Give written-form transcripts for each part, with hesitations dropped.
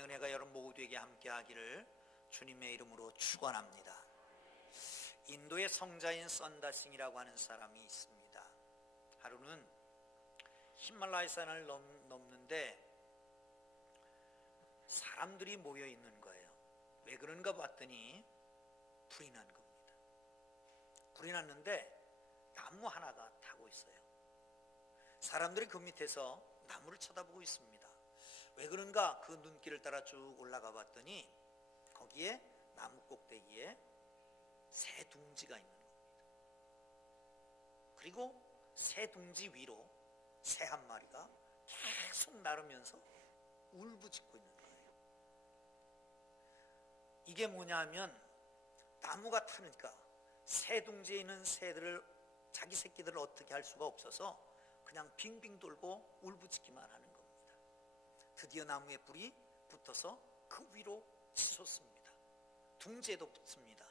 하나님의 은혜가 여러분 모두에게 함께하기를 주님의 이름으로 축원합니다. 인도의 성자인 선다싱이라고 하는 사람이 있습니다. 하루는 히말라야 산을 넘는데 사람들이 모여 있는 거예요. 왜 그런가 봤더니 불이 난 겁니다. 불이 났는데 나무 하나가 타고 있어요. 사람들이 그 밑에서 나무를 쳐다보고 있습니다. 왜 그런가 그 눈길을 따라 쭉 올라가 봤더니 거기에 나무 꼭대기에 새 둥지가 있는 겁니다. 그리고 새 둥지 위로 새 한 마리가 계속 나르면서 울부짖고 있는 거예요. 이게 뭐냐 하면 나무가 타니까 새 둥지에 있는 새들을 자기 새끼들을 어떻게 할 수가 없어서 그냥 빙빙 돌고 울부짖기만 하는 겁니다. 드디어 나무에 불이 붙어서 그 위로 치솟습니다. 둥지에도 붙습니다.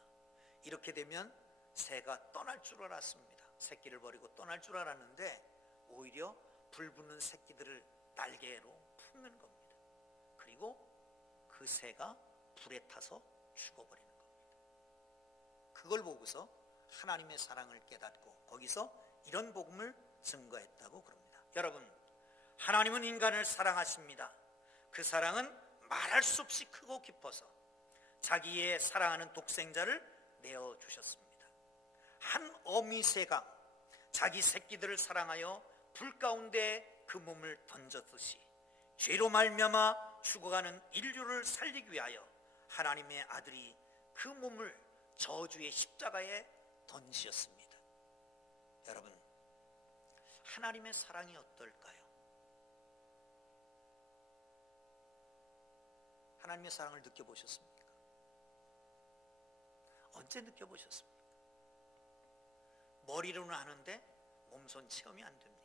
이렇게 되면 새가 떠날 줄 알았습니다. 새끼를 버리고 떠날 줄 알았는데 오히려 불 붙는 새끼들을 날개로 품는 겁니다. 그리고 그 새가 불에 타서 죽어버리는 겁니다. 그걸 보고서 하나님의 사랑을 깨닫고 거기서 이런 복음을 증거했다고 그럽니다. 여러분, 하나님은 인간을 사랑하십니다. 그 사랑은 말할 수 없이 크고 깊어서 자기의 사랑하는 독생자를 내어주셨습니다. 한 어미새가 자기 새끼들을 사랑하여 불 가운데 그 몸을 던졌듯이 죄로 말미암아 죽어가는 인류를 살리기 위하여 하나님의 아들이 그 몸을 저주의 십자가에 던지셨습니다. 여러분, 하나님의 사랑이 어떨까요? 하나님의 사랑을 느껴보셨습니까? 언제 느껴보셨습니까? 머리로는 아는데 몸손 체험이 안 됩니까?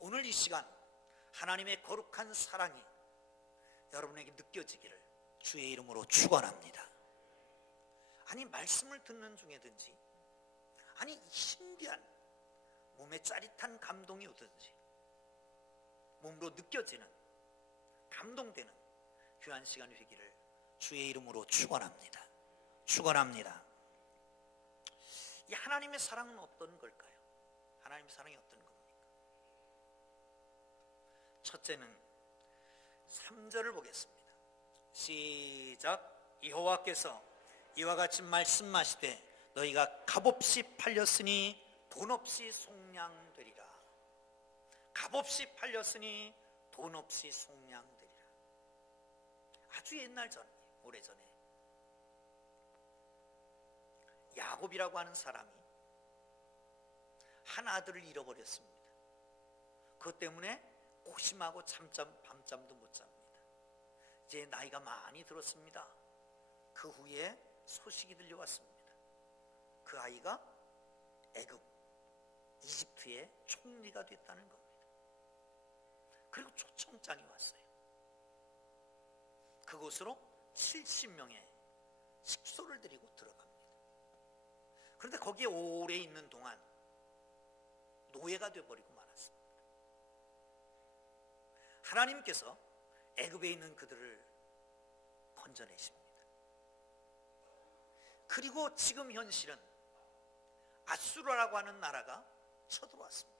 오늘 이 시간 하나님의 거룩한 사랑이 여러분에게 느껴지기를 주의 이름으로 축원합니다. 아니, 말씀을 듣는 중에든지, 아니 신비한 몸에 짜릿한 감동이 오든지 몸으로 느껴지는, 감동되는 귀한 시간이 되기를 주의 이름으로 축원합니다. 축원합니다. 이 하나님의 사랑은 어떤 걸까요? 하나님의 사랑이 어떤 겁니까? 첫째는 3절을 보겠습니다. 시작. 여호와께서 이와 같이 말씀하시되 너희가 값없이 팔렸으니 돈 없이 속량되리라. 값없이 팔렸으니 돈 없이 속량되리라. 아주 옛날 전, 오래전에 야곱이라고 하는 사람이 한 아들을 잃어버렸습니다. 그것 때문에 고심하고 밤잠도 못 잡니다. 이제 나이가 많이 들었습니다. 그 후에 소식이 들려왔습니다. 그 아이가 애굽, 이집트의 총리가 됐다는 겁니다. 그리고 초청장이 왔어요. 그곳으로 70명의 식소를 데리고 들어갑니다. 그런데 거기에 오래 있는 동안 노예가 되어버리고 말았습니다. 하나님께서 애굽에 있는 그들을 건져내십니다. 그리고 지금 현실은 아수라라고 하는 나라가 쳐들어왔습니다.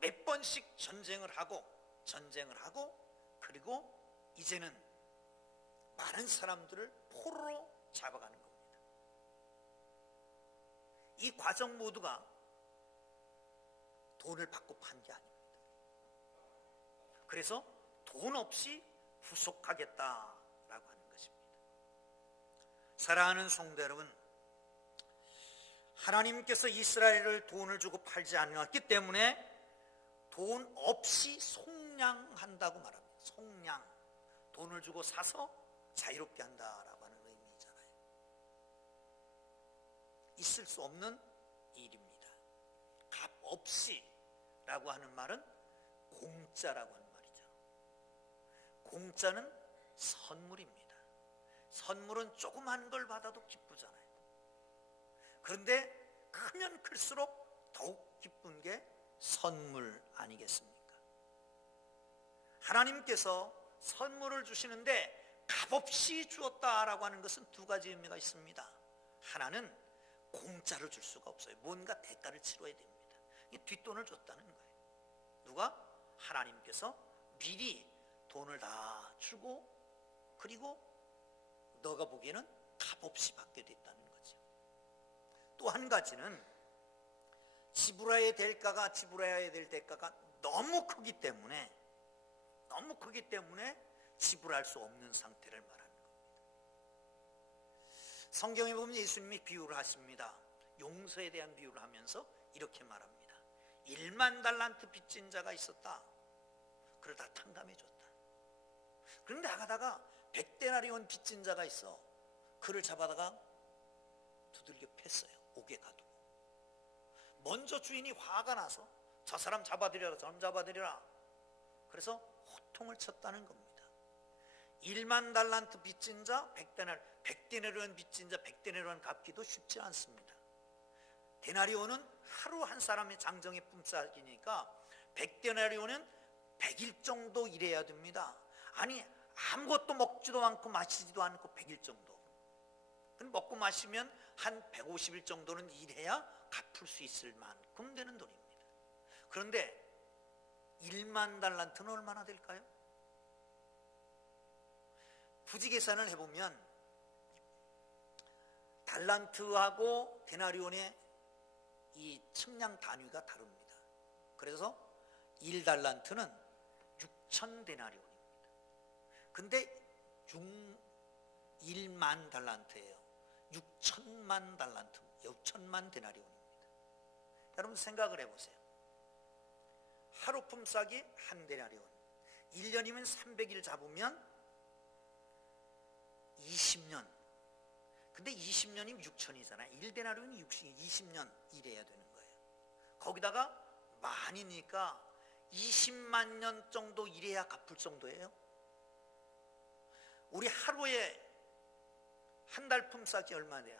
몇 번씩 전쟁을 하고 그리고 이제는 많은 사람들을 포로로 잡아가는 겁니다. 이 과정 모두가 돈을 받고 판 게 아닙니다. 그래서 돈 없이 후속하겠다라고 하는 것입니다. 사랑하는 성도 여러분, 하나님께서 이스라엘을 돈을 주고 팔지 않았기 때문에 돈 없이 속량한다고 말합니다. 속량, 돈을 주고 사서 자유롭게 한다라고 하는 의미잖아요. 있을 수 없는 일입니다. 값 없이 라고 하는 말은 공짜라고 하는 말이죠. 공짜는 선물입니다. 선물은 조그만 걸 받아도 기쁘잖아요. 그런데 크면 클수록 더욱 기쁜 게 선물 아니겠습니까? 하나님께서 선물을 주시는데 값없이 주었다라고 하는 것은 두 가지 의미가 있습니다. 하나는 공짜로 줄 수가 없어요. 뭔가 대가를 치러야 됩니다. 뒷돈을 줬다는 거예요. 누가? 하나님께서 미리 돈을 다 주고, 그리고 너가 보기에는 값없이 받게 됐다는 거죠. 또 한 가지는 지불해야 될 대가가 너무 크기 때문에 지불할 수 없는 상태를 말하는 겁니다. 성경에 보면 예수님이 비유를 하십니다. 용서에 대한 비유를 하면서 이렇게 말합니다. 1만 달란트 빚진 자가 있었다. 그러다 탕감해 줬다. 그런데 나가다가 100데나리온 빚진 자가 있어. 그를 잡아다가 두들겨 팼어요. 옥에 가두고. 먼저 주인이 화가 나서 저 사람 잡아들여라, 저 사람 잡아들여라. 그래서 호통을 쳤다는 겁니다. 1만 달란트 빚진 자, 100데나리온 빚진 자 100데나리온 갚기도 쉽지 않습니다. 데나리온은 하루 한 사람의 장정의 품삯이니까 100데나리온은 100일 정도 일해야 됩니다. 아니 아무것도 먹지도 않고 마시지도 않고 100일 정도. 먹고 마시면 한 150일 정도는 일해야 갚을 수 있을 만큼 되는 돈입니다. 그런데 1만 달란트는 얼마나 될까요? 부지 계산을 해보면 달란트하고 데나리온의 이 측량 단위가 다릅니다. 그래서 1달란트는 6,000데나리온입니다. 근데 1만 달란트예요. 6천만 달란트, 6천만 데나리온입니다. 여러분 생각을 해보세요. 하루 품삯이 한 데나리온, 1년이면 300일 잡으면 20년. 근데 20년이면 6천이잖아요. 1데나리온이 20년 일해야 되는 거예요. 거기다가 만이니까 20만 년 정도 일해야 갚을 정도예요. 우리 하루에 한 달 품삯이 얼마 돼요?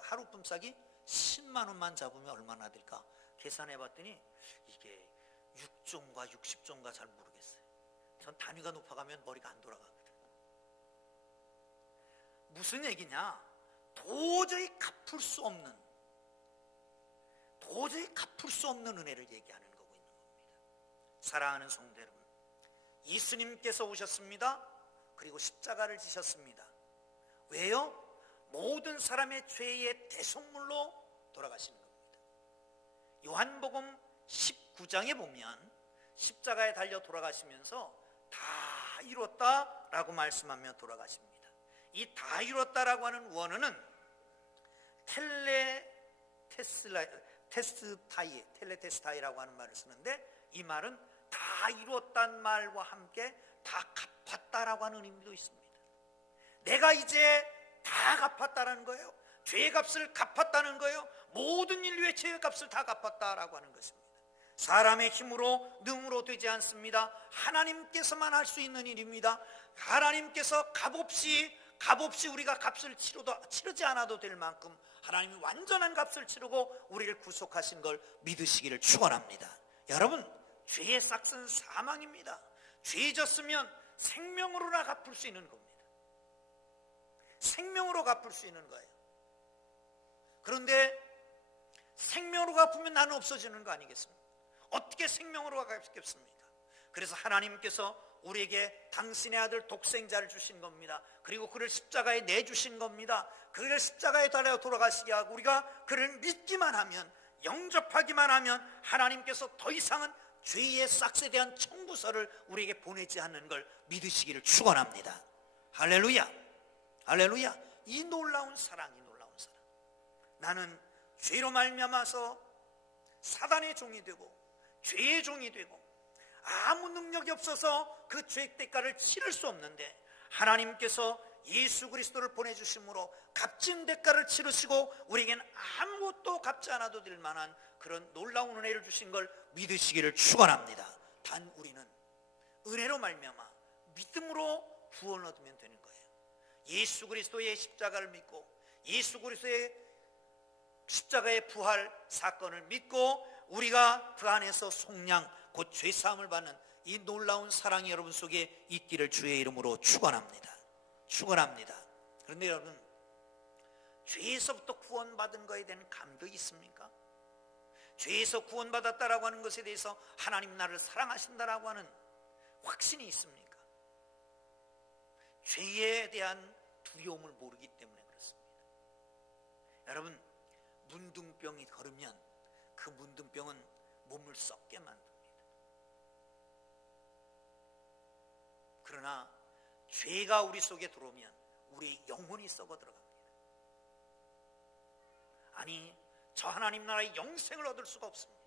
하루 품삯이 10만 원만 잡으면 얼마나 될까? 계산해 봤더니 이게 6조인가 60조인가 잘 모르겠어요. 전 단위가 높아가면 머리가 안 돌아가거든. 무슨 얘기냐? 도저히 갚을 수 없는 은혜를 얘기하는 거고 있는 겁니다. 사랑하는 성도 여러분, 예수님께서 오셨습니다. 그리고 십자가를 지셨습니다. 왜요? 모든 사람의 죄의 대속물로 돌아가시는 겁니다. 요한복음 19장에 보면 십자가에 달려 돌아가시면서 다 이뤘다라고 말씀하며 돌아가십니다. 이 다 이뤘다라고 하는 원어는 텔레테스타이라고 하는 말을 쓰는데, 이 말은 다 이뤘다는 말과 함께 다 갚았다라고 하는 의미도 있습니다. 내가 이제 다 갚았다라는 거예요. 죄의 값을 갚았다는 거예요. 모든 인류의 죄의 값을 다 갚았다라고 하는 것입니다. 사람의 힘으로 능으로 되지 않습니다. 하나님께서만 할 수 있는 일입니다. 하나님께서 값없이 우리가 값을 치르지 않아도 될 만큼 하나님이 완전한 값을 치르고 우리를 구속하신 걸 믿으시기를 축원합니다. 여러분, 죄의 싹은 사망입니다. 죄 졌으면 생명으로나 갚을 수 있는 겁니다. 생명으로 갚을 수 있는 거예요. 그런데 생명으로 갚으면 나는 없어지는 거 아니겠습니까? 어떻게 생명으로 갚겠습니까? 그래서 하나님께서 우리에게 당신의 아들 독생자를 주신 겁니다. 그리고 그를 십자가에 내주신 겁니다. 그를 십자가에 달려 돌아가시게 하고 우리가 그를 믿기만 하면, 영접하기만 하면 하나님께서 더 이상은 죄의 싹에 대한 청구서를 우리에게 보내지 않는 걸 믿으시기를 축원합니다. 할렐루야, 할렐루야. 이 놀라운 사랑. 나는 죄로 말미암아서 사단의 종이 되고 죄의 종이 되고 아무 능력이 없어서 그 죄의 대가를 치를 수 없는데, 하나님께서 예수 그리스도를 보내주심으로 값진 대가를 치르시고 우리에겐 아무것도 갚지 않아도 될 만한 그런 놀라운 은혜를 주신 걸 믿으시기를 축원합니다. 단 우리는 은혜로 말미암아 믿음으로 구원을 얻으면 되는 거예요. 예수 그리스도의 십자가를 믿고 예수 그리스도의 십자가의 부활 사건을 믿고 우리가 그 안에서 속량, 곧 죄사함을 받는 이 놀라운 사랑이 여러분 속에 있기를 주의 이름으로 축원합니다. 축원합니다. 그런데 여러분, 죄에서부터 구원받은 것에 대한 감격이 있습니까? 죄에서 구원받았다라고 하는 것에 대해서 하나님 나를 사랑하신다라고 하는 확신이 있습니까? 죄에 대한 두려움을 모르기 때문에 그렇습니다. 여러분, 문둥병이 걸으면 그 문둥병은 몸을 썩게 만듭니다. 그러나 죄가 우리 속에 들어오면 우리 영혼이 썩어 들어갑니다. 아니, 저 하나님 나라의 영생을 얻을 수가 없습니다.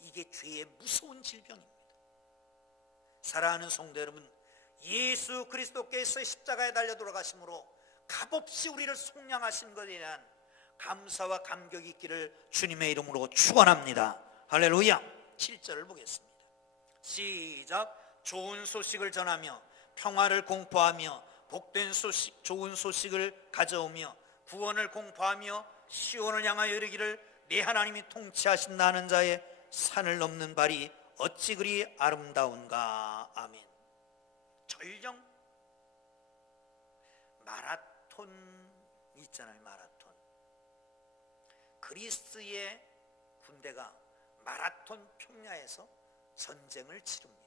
이게 죄의 무서운 질병입니다. 사랑하는 성도 여러분, 예수 그리스도께서 십자가에 달려 돌아가심으로 값없이 우리를 속량하신 것에 대한 감사와 감격이 있기를 주님의 이름으로 축원합니다. 할렐루야. 7절을 보겠습니다. 시작. 좋은 소식을 전하며 평화를 공포하며 복된 소식, 좋은 소식을 가져오며 구원을 공포하며 시온을 향하여 이르기를 내 하나님이 통치하신다는 자의 산을 넘는 발이 어찌 그리 아름다운가. 아멘. 전령 마라톤 있잖아요. 마라톤. 그리스의 군대가 마라톤 평야에서 전쟁을 치릅니다.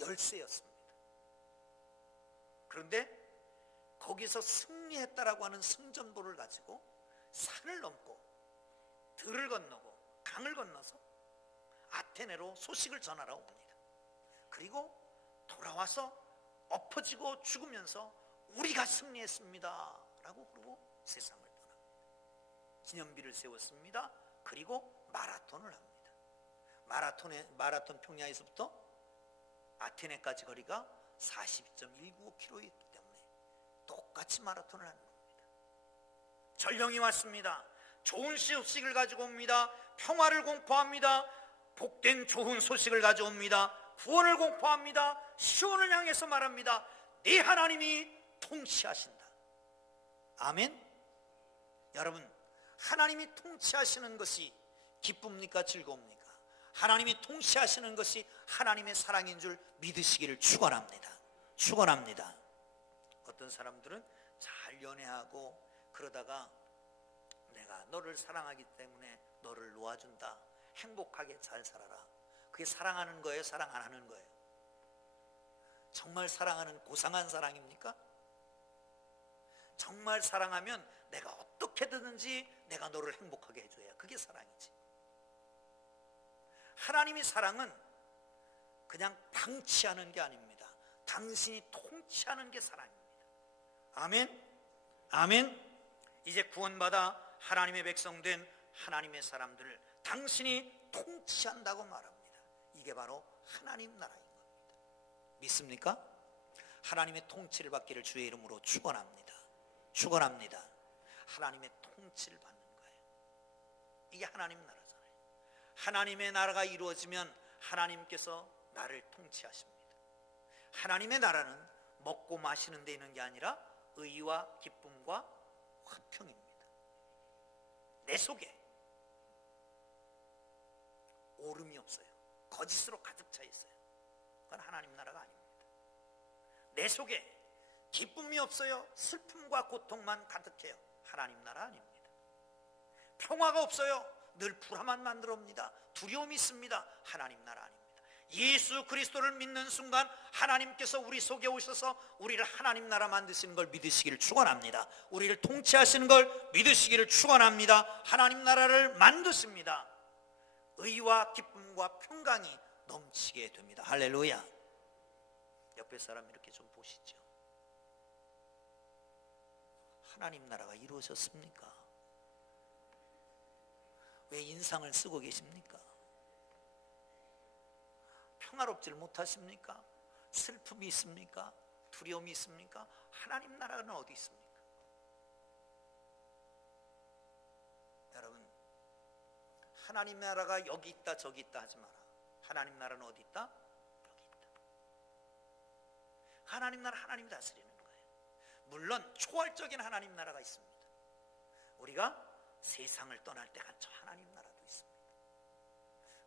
열세였습니다. 그런데 거기서 승리했다라고 하는 승전보를 가지고 산을 넘고 들을 건너고 강을 건너서 아테네로 소식을 전하러 옵니다. 그리고 돌아와서 엎어지고 죽으면서 우리가 승리했습니다 라고 그러고 세상을 떠납니다. 기념비를 세웠습니다. 그리고 마라톤을 합니다. 마라톤 평야에서부터 아테네까지 거리가 42.195km이기 때문에 똑같이 마라톤을 하는 겁니다. 전령이 왔습니다. 좋은 소식을 가지고 옵니다. 평화를 공포합니다. 복된 좋은 소식을 가져옵니다. 구원을 공포합니다. 시온을 향해서 말합니다. 네 하나님이 통치하신다. 아멘. 여러분, 하나님이 통치하시는 것이 기쁩니까? 즐거웁니까? 하나님이 통치하시는 것이 하나님의 사랑인 줄 믿으시기를 축원합니다. 축원합니다. 어떤 사람들은 잘 연애하고 그러다가 내가 너를 사랑하기 때문에 너를 놓아준다. 행복하게 잘 살아라. 그게 사랑하는 거예요? 사랑 안 하는 거예요? 정말 사랑하는 고상한 사랑입니까? 정말 사랑하면 내가 어떻게든지 내가 너를 행복하게 해줘야 그게 사랑이지. 하나님의 사랑은 그냥 방치하는 게 아닙니다. 당신이 통치하는 게 사랑입니다. 아멘. 아멘. 이제 구원받아 하나님의 백성된 하나님의 사람들을 당신이 통치한다고 말합니다. 이게 바로 하나님 나라인 겁니다. 믿습니까? 하나님의 통치를 받기를 주의 이름으로 축원합니다. 축원합니다. 하나님의 통치를 받는 거예요. 이게 하나님 나라잖아요. 하나님의 나라가 이루어지면 하나님께서 나를 통치하십니다. 하나님의 나라는 먹고 마시는 데 있는 게 아니라 의와 기쁨과 화평입니다. 내 속에 오름이 없어요. 거짓으로 가득 차 있어요. 그건 하나님 나라가 아닙니다. 내 속에 기쁨이 없어요. 슬픔과 고통만 가득해요. 하나님 나라 아닙니다. 평화가 없어요. 늘 불화만 만들어 옵니다. 두려움이 있습니다. 하나님 나라 아닙니다. 예수 그리스도를 믿는 순간 하나님께서 우리 속에 오셔서 우리를 하나님 나라 만드시는 걸 믿으시기를 축원합니다. 우리를 통치하시는 걸 믿으시기를 축원합니다. 하나님 나라를 만드십니다. 의와 기쁨과 평강이 넘치게 됩니다. 할렐루야. 옆에 사람 이렇게 좀 보시죠. 하나님 나라가 이루어졌습니까? 왜 인상을 쓰고 계십니까? 평화롭지를 못하십니까? 슬픔이 있습니까? 두려움이 있습니까? 하나님 나라는 어디 있습니까? 여러분, 하나님 나라가 여기 있다 저기 있다 하지 마라. 하나님 나라는 어디 있다? 여기 있다. 하나님 나라 하나님이 다스리는 거예요. 물론 초월적인 하나님 나라가 있습니다. 우리가 세상을 떠날 때가 저 하나님 나라도 있습니다.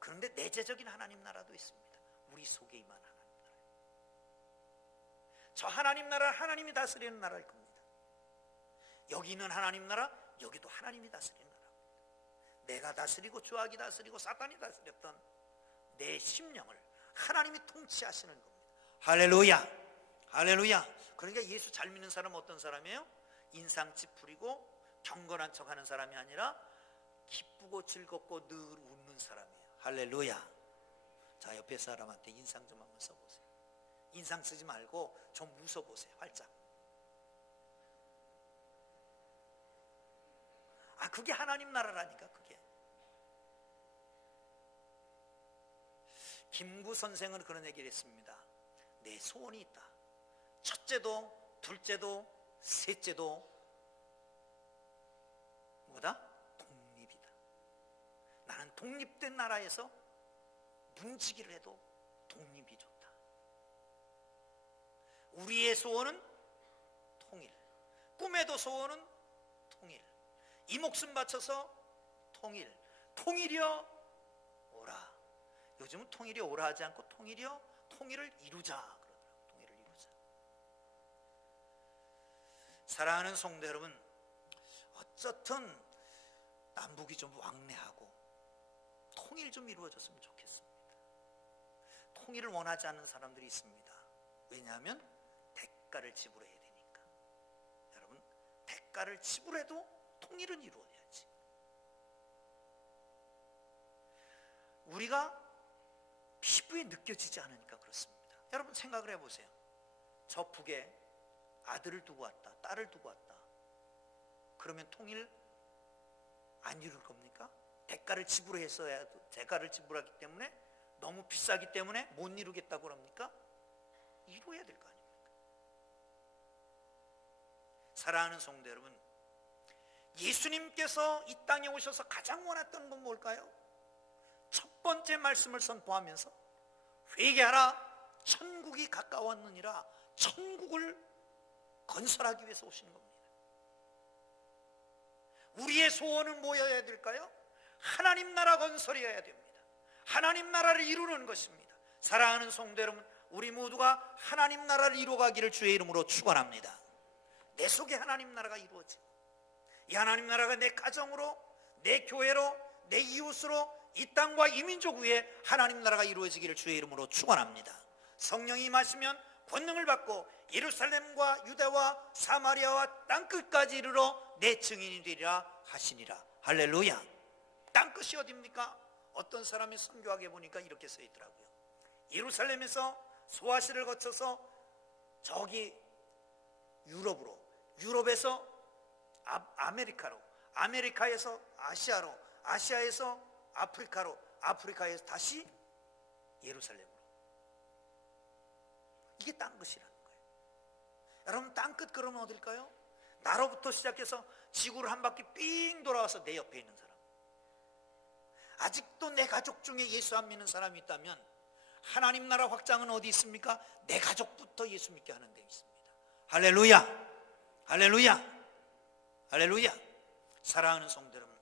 그런데 내재적인 하나님 나라도 있습니다. 우리 속에 임한 하나님 나라. 저 하나님 나라, 하나님이 다스리는 나라일 겁니다. 여기 있는 하나님 나라, 여기도 하나님이 다스리는 나라입니다. 내가 다스리고 죄악이 다스리고 사탄이 다스렸던 내 심령을 하나님이 통치하시는 겁니다. 할렐루야, 할렐루야. 그러니까 예수 잘 믿는 사람은 어떤 사람이에요? 인상 찌푸리고 경건한 척하는 사람이 아니라 기쁘고 즐겁고 늘 웃는 사람이에요. 할렐루야. 자, 옆에 사람한테 인상 좀 한번 써보세요. 인상 쓰지 말고 좀 웃어보세요. 활짝. 그게 하나님 나라라니까. 그게 김구 선생은 그런 얘기를 했습니다. 내 소원이 있다. 첫째도 둘째도 셋째도 뭐다? 독립이다. 나는 독립된 나라에서 문지기를 해도 독립이 좋다. 우리의 소원은 통일, 꿈에도 소원은 통일, 이 목숨 바쳐서 통일, 통일이여 오라. 요즘은 통일이 오라 하지 않고 통일이여 통일을 이루자 그러더라고요. 통일을 이루자. 사랑하는 성도 여러분, 어쨌든 남북이 좀 왕래하고 통일 좀 이루어졌으면 좋겠습니다. 통일을 원하지 않는 사람들이 있습니다. 왜냐하면 대가를 지불해야 되니까. 여러분, 대가를 지불해도 통일은 이루어야지. 우리가 피부에 느껴지지 않으니까 그렇습니다. 여러분 생각을 해보세요. 저 북에 아들을 두고 왔다, 딸을 두고 왔다. 그러면 통일 안 이룰 겁니까? 대가를 지불했어야 해도 대가를 지불하기 때문에 너무 비싸기 때문에 못 이루겠다고 그럽니까? 이루어야 될 거 아닙니까? 사랑하는 성도 여러분, 예수님께서 이 땅에 오셔서 가장 원했던 건 뭘까요? 첫 번째 말씀을 선포하면서 회개하라, 천국이 가까웠느니라. 천국을 건설하기 위해서 오시는 겁니다. 우리의 소원은 뭐여야 될까요? 하나님 나라 건설이어야 됩니다. 하나님 나라를 이루는 것입니다. 사랑하는 성도 여러분, 우리 모두가 하나님 나라를 이루어가기를 주의 이름으로 축원합니다. 내 속에 하나님 나라가 이루어지고 이 하나님 나라가 내 가정으로, 내 교회로, 내 이웃으로 이 땅과 이 민족 위에 하나님 나라가 이루어지기를 주의 이름으로 축원합니다. 성령이 임하시면 권능을 받고 예루살렘과 유대와 사마리아와 땅끝까지 이르러 내 증인이 되리라 하시니라. 할렐루야. 땅끝이 어디입니까? 어떤 사람이 선교하게 보니까 이렇게 써 있더라고요. 예루살렘에서 소아시를 거쳐서 저기 유럽으로, 유럽에서 아메리카로, 아메리카에서 아시아로, 아시아에서 아프리카로, 아프리카에서 다시 예루살렘으로. 이게 땅끝이라는 거예요. 여러분, 땅끝 그러면 어딜까요? 나로부터 시작해서 지구를 한 바퀴 삥 돌아와서 내 옆에 있는 사람. 아직도 내 가족 중에 예수 안 믿는 사람이 있다면 하나님 나라 확장은 어디 있습니까? 내 가족부터 예수 믿게 하는 데 있습니다. 할렐루야, 할렐루야, 할렐루야. 사랑하는 성도 여러분,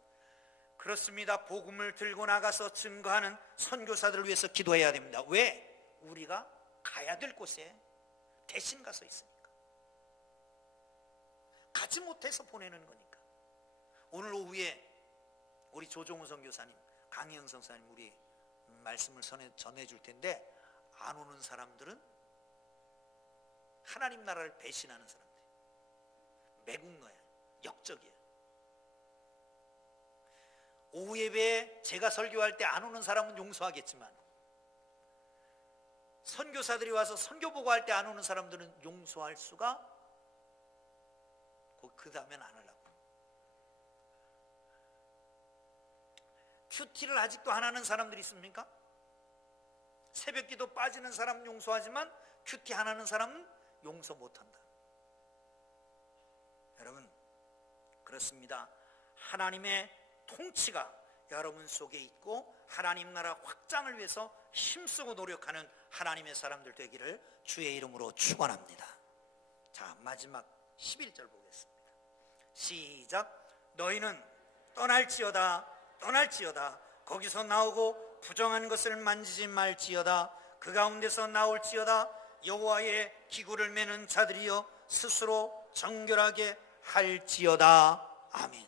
그렇습니다. 복음을 들고 나가서 증거하는 선교사들을 위해서 기도해야 됩니다. 왜? 우리가 가야 될 곳에 대신 가서 있으니까. 가지 못해서 보내는 거니까. 오늘 오후에 우리 조종우 선교사님, 강희영 선사님 우리 말씀을 전해줄 텐데, 안 오는 사람들은 하나님 나라를 배신하는 사람들, 매국노야, 역적이야. 오후 예배에 제가 설교할 때 안 오는 사람은 용서하겠지만 선교사들이 와서 선교 보고 할 때 안 오는 사람들은 용서할 수가, 그 다음엔 안 하려고. 큐티를 아직도 안 하는 사람들이 있습니까? 새벽기도 빠지는 사람은 용서하지만 큐티 안 하는 사람은 용서 못한다. 여러분, 그렇습니다. 하나님의 통치가 여러분 속에 있고 하나님 나라 확장을 위해서 힘쓰고 노력하는 하나님의 사람들 되기를 주의 이름으로 축원합니다. 자, 마지막 11절 보겠습니다. 시작. 너희는 떠날지어다, 떠날지어다. 거기서 나오고 부정한 것을 만지지 말지어다. 그 가운데서 나올지어다. 여호와의 기구를 매는 자들이여 스스로 정결하게 할지어다. 아멘.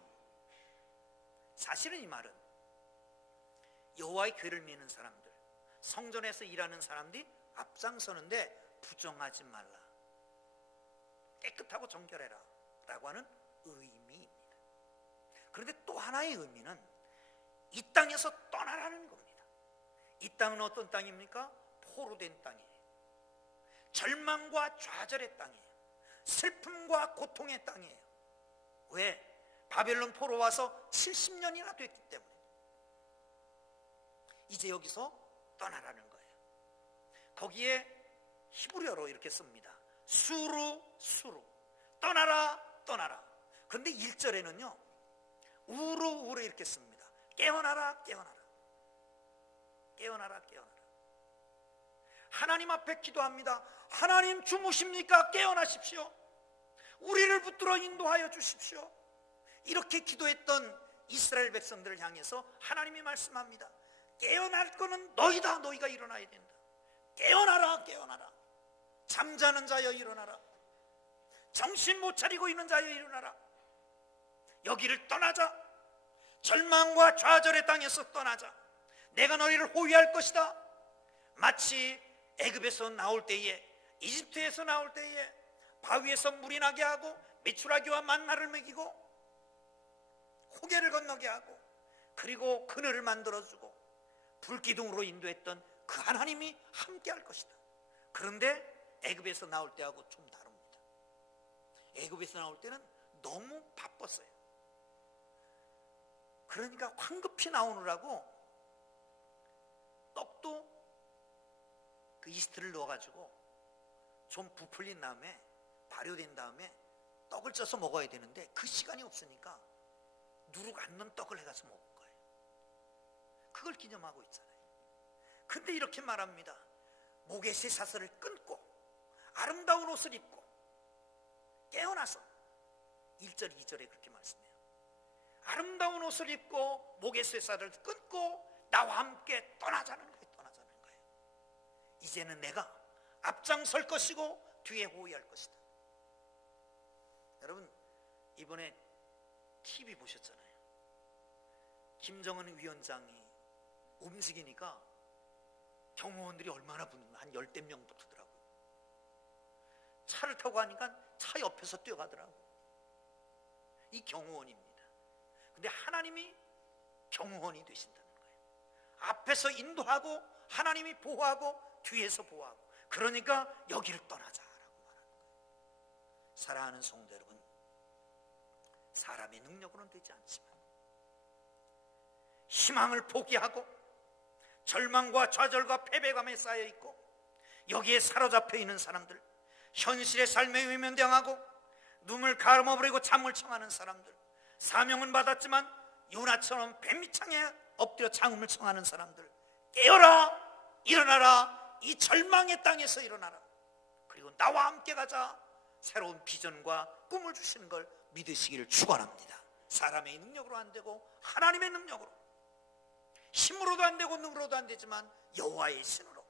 사실은 이 말은 여호와의 궤를 매는 사람들, 성전에서 일하는 사람들이 앞장서는데 부정하지 말라, 깨끗하고 정결해라 라고 하는 의미입니다. 그런데 또 하나의 의미는 이 땅에서 떠나라는 겁니다. 이 땅은 어떤 땅입니까? 포로된 땅이에요. 절망과 좌절의 땅이에요. 슬픔과 고통의 땅이에요. 왜? 바벨론 포로 와서 70년이나 됐기 때문에. 이제 여기서 떠나라는 거예요. 거기에 히브리어로 이렇게 씁니다. 수루 떠나라 떠나라. 그런데 1절에는요 우루 이렇게 씁니다. 깨어나라 깨어나라 깨어나라 깨어나라. 하나님 앞에 기도합니다. 하나님 주무십니까? 깨어나십시오. 우리를 붙들어 인도하여 주십시오. 이렇게 기도했던 이스라엘 백성들을 향해서 하나님이 말씀합니다. 깨어날 거는 너희다. 너희가 일어나야 된다. 깨어나라 깨어나라. 잠자는 자여 일어나라. 정신 못 차리고 있는 자여 일어나라. 여기를 떠나자. 절망과 좌절의 땅에서 떠나자. 내가 너희를 호위할 것이다. 마치 애굽에서 나올 때에, 이집트에서 나올 때에 바위에서 물이 나게 하고 메추라기와 만나를 먹이고 호계를 건너게 하고 그리고 그늘을 만들어주고 불기둥으로 인도했던 그 하나님이 함께 할 것이다. 그런데 애굽에서 나올 때하고 좀 다릅니다. 애굽에서 나올 때는 너무 바빴어요. 그러니까 황급히 나오느라고 떡도 그 이스트를 넣어가지고 좀 부풀린 다음에 발효된 다음에 떡을 쪄서 먹어야 되는데 그 시간이 없으니까 누룩 안 넣은 떡을 해가서 먹은 거예요. 그걸 기념하고 있잖아요. 근데 이렇게 말합니다. 목에 쇠사슬을 끊고 아름다운 옷을 입고 깨어나서 1절 2절에 그렇게 말씀해요. 아름다운 옷을 입고 목에 쇠사슬을 끊고 나와 함께 떠나자는 거예요. 떠나자는 거예요. 이제는 내가 앞장설 것이고 뒤에 호위할 것이다. 여러분 이번에 TV 보셨잖아요. 김정은 위원장이 움직이니까 경호원들이 얼마나 붙는가, 한 10대 명 붙더라고요. 차를 타고 가니까 차 옆에서 뛰어가더라고요. 이 경호원입니다. 근데 하나님이 경호원이 되신다는 거예요. 앞에서 인도하고 하나님이 보호하고 뒤에서 보호하고, 그러니까 여기를 떠나자라고 말하는 거예요. 사랑하는 성도 여러분, 사람의 능력으로는 되지 않지만 희망을 포기하고 절망과 좌절과 패배감에 쌓여있고 여기에 사로잡혀 있는 사람들, 현실의 삶에 외면당하고 눈을 가름어버리고 잠을 청하는 사람들, 사명은 받았지만 요나처럼 뱀밑창에 엎드려 장음을 청하는 사람들, 깨어라 일어나라. 이 절망의 땅에서 일어나라. 그리고 나와 함께 가자. 새로운 비전과 꿈을 주시는 걸 믿으시기를 축원합니다. 사람의 능력으로 안 되고 하나님의 능력으로, 힘으로도 안 되고 능으로도 안 되지만 여호와의 신으로,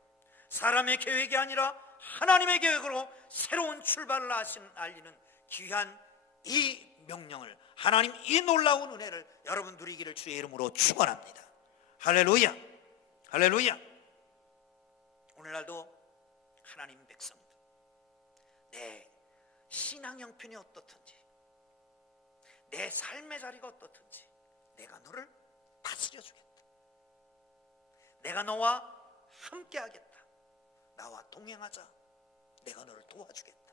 사람의 계획이 아니라 하나님의 계획으로 새로운 출발을 알리는 귀한 이 명령을, 하나님 이 놀라운 은혜를 여러분 누리기를 주의 이름으로 축원합니다. 할렐루야, 할렐루야. 오늘날도 하나님 백성들, 내 신앙 형편이 어떻든지, 내 삶의 자리가 어떻든지 내가 너를 다스려 주겠다. 내가 너와 함께 하겠다. 나와 동행하자. 내가 너를 도와주겠다.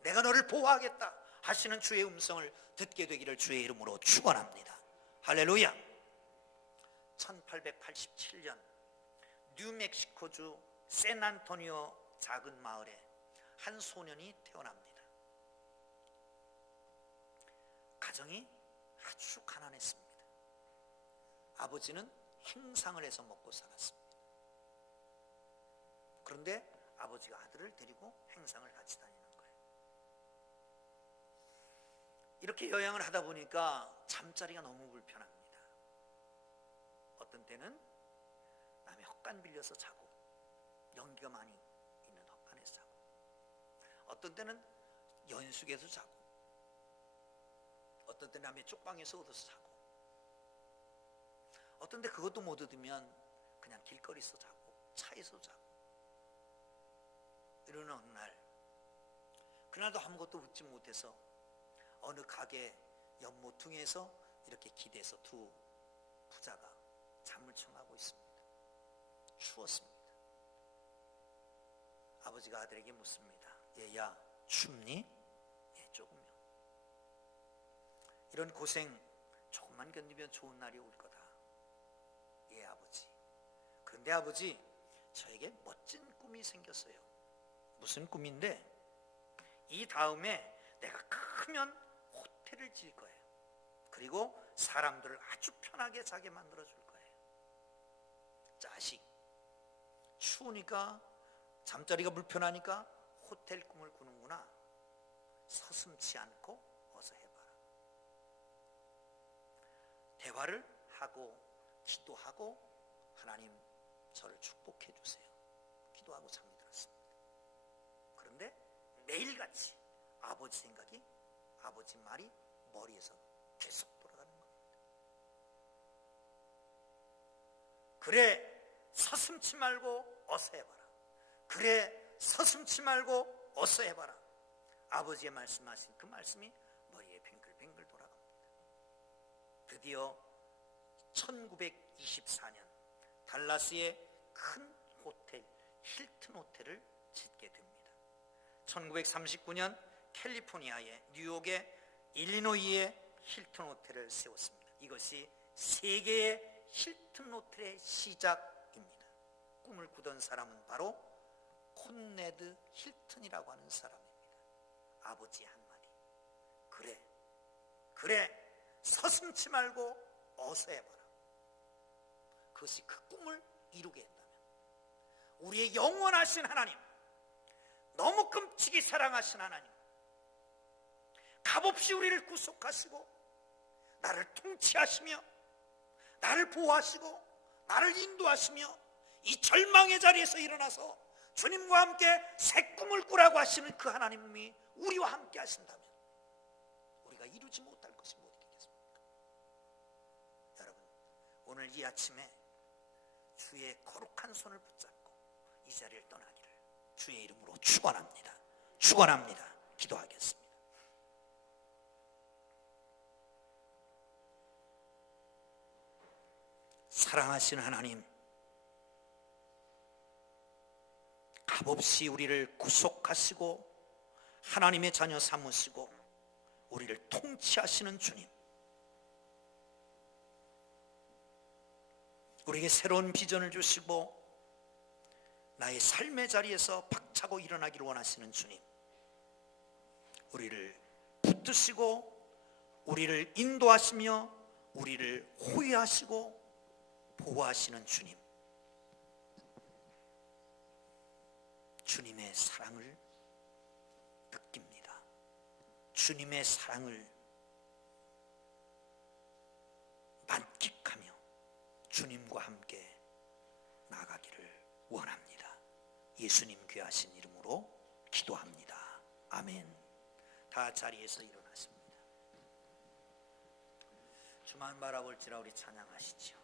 내가 너를 보호하겠다 하시는 주의 음성을 듣게 되기를 주의 이름으로 축원합니다. 할렐루야. 1887년 뉴멕시코주 샌안토니오 작은 마을에 한 소년이 태어납니다. 가정이 아주 가난했습니다. 아버지는 행상을 해서 먹고 살았습니다. 그런데 아버지가 아들을 데리고 행상을 같이 다니는 거예요. 이렇게 여행을 하다 보니까 잠자리가 너무 불편합니다. 어떤 때는 남의 헛간 빌려서 자고, 연기가 많이 있는 헛간에서 자고, 어떤 때는 연숙에서 자고, 어떤 때는 남의 쪽방에서 얻어서 자고, 어떤 때 그것도 못 얻으면 그냥 길거리에서 자고, 차에서 자고. 이러는 어느 날, 그날도 아무것도 얻지 못해서 어느 가게 연못퉁에서 이렇게 기대서 두 부자가 잠을 청하고 있습니다. 추웠습니다. 아버지가 아들에게 묻습니다. 얘야, 춥니? 예, 조금요. 이런 고생 조금만 견디면 좋은 날이 올 거다. 예, 아버지. 그런데 아버지, 저에게 멋진 꿈이 생겼어요. 무슨 꿈인데, 이 다음에 내가 크면 호텔을 지을 거예요. 그리고 사람들을 아주 편하게 자게 만들어 줄 거예요. 자식, 추우니까, 잠자리가 불편하니까 호텔 꿈을 꾸는구나. 서슴지 않고 어서 해봐라. 대화를 하고 기도하고, 하나님 저를 축복해 주세요. 기도하고 잠이 들었습니다. 그런데 매일같이 아버지 생각이, 아버지 말이 머리에서 계속 돌아가는 겁니다. 그래, 서슴지 말고 어서 해봐라. 그래, 서슴지 말고 어서 해봐라. 아버지의 말씀하신 그 말씀이 머리에 뱅글뱅글 돌아갑니다. 드디어 1924년 달라스의 큰 호텔, 힐튼 호텔을 짓게 됩니다. 1939년 캘리포니아의, 뉴욕의, 일리노이의 힐튼 호텔을 세웠습니다. 이것이 세계의 힐튼 호텔의 시작입니다. 꿈을 꾸던 사람은 바로 콘네드 힐튼이라고 하는 사람입니다. 아버지 한마디, 그래, 서슴지 말고 어서 해봐라. 그것이 그 꿈을 이루게 했다면, 우리의 영원하신 하나님, 너무 끔찍이 사랑하신 하나님, 값없이 우리를 구속하시고 나를 통치하시며 나를 보호하시고 나를 인도하시며 이 절망의 자리에서 일어나서 주님과 함께 새 꿈을 꾸라고 하시는 그 하나님이 우리와 함께 하신다면 우리가 이루지 못할 것이 무엇이 있겠습니까? 여러분, 오늘 이 아침에 주의 거룩한 손을 붙잡고 이 자리를 떠나기를 주의 이름으로 축원합니다. 축원합니다. 기도하겠습니다. 사랑하시는 하나님, 값없이 우리를 구속하시고 하나님의 자녀 삼으시고 우리를 통치하시는 주님, 우리에게 새로운 비전을 주시고 나의 삶의 자리에서 박차고 일어나기를 원하시는 주님, 우리를 붙드시고 우리를 인도하시며 우리를 호위하시고 보호하시는 주님, 주님의 사랑을 느낍니다. 주님의 사랑을 만끽하며 주님과 함께 나가기를 원합니다. 예수님 귀하신 이름으로 기도합니다. 아멘. 다 자리에서 일어났습니다. 주만 바라볼지라 우리 찬양하시죠.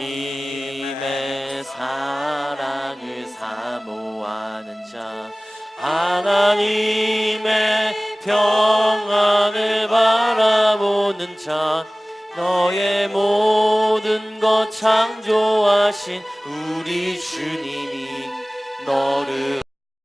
하나님의 사랑을 사모하는 자, 하나님의 평안을 바라보는 자, 너의 모든 것 창조하신 우리 주님이 너를